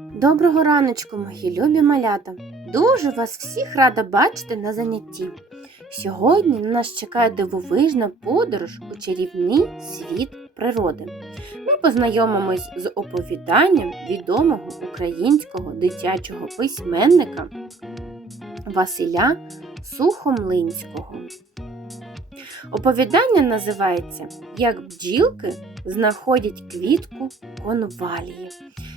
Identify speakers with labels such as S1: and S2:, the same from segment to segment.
S1: Доброго раночку, мої любі малята! Дуже вас всіх рада бачити на занятті. Сьогодні на нас чекає дивовижна подорож у чарівний світ природи. Ми познайомимось з оповіданням відомого українського дитячого письменника Василя Сухомлинського. Оповідання називається Як бджілки знаходять квітку конвалії.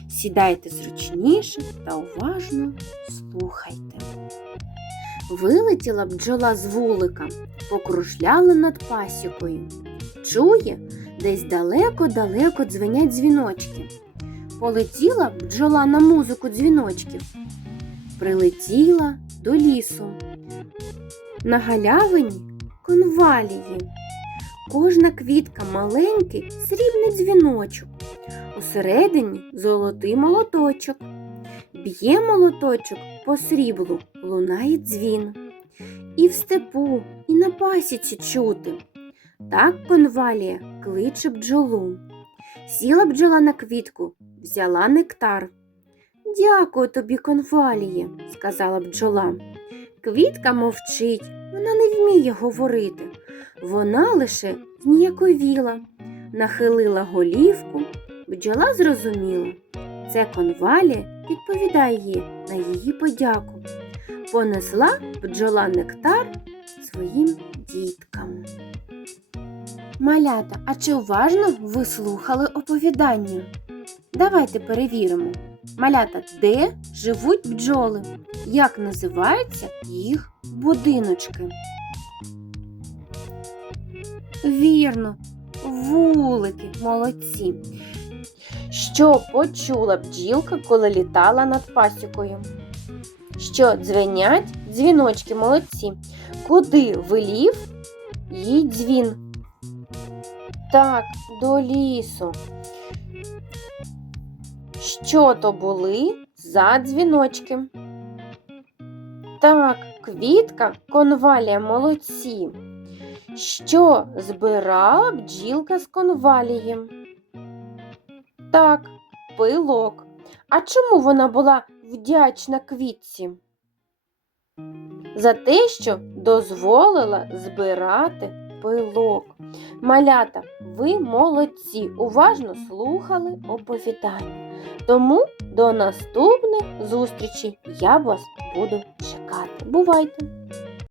S1: Сідайте зручніше та уважно слухайте. Вилетіла бджола з вулика, покружляла над пасікою. Чує, десь далеко-далеко дзвенять дзвіночки. Полетіла бджола на музику дзвіночків, прилетіла до лісу. На галявині конвалії. Кожна квітка маленький срібний дзвіночок. Усередині золотий молоточок. Б'є молоточок по сріблу, лунає дзвін. І в степу, і на пасіці чути. Так конвалія кличе бджолу. Сіла бджола на квітку, взяла нектар. Дякую тобі, конваліє, сказала бджола. Квітка мовчить, вона не вміє говорити. Вона лише зніяковіла, нахилила голівку, бджола зрозуміла. Це конвалія відповідає їй на її подяку. Понесла бджола нектар своїм діткам. Малята, а чи уважно ви слухали оповідання? Давайте перевіримо. Малята, де живуть бджоли? Як називаються їх будиночки? Вірно, вулики, молодці. Що почула бджілка, коли літала над пасікою? Що дзвенять дзвіночки молодці? Куди вилів їй дзвін? Так, до лісу. Що то були за дзвіночки? Так, квітка, конвалія молодці. Що збирала бджілка з конвалієм? Так, пилок. А чому вона була вдячна квітці? За те, що дозволила збирати пилок. Малята, ви молодці, уважно слухали оповідання. Тому до наступних зустрічей я вас буду чекати. Бувайте!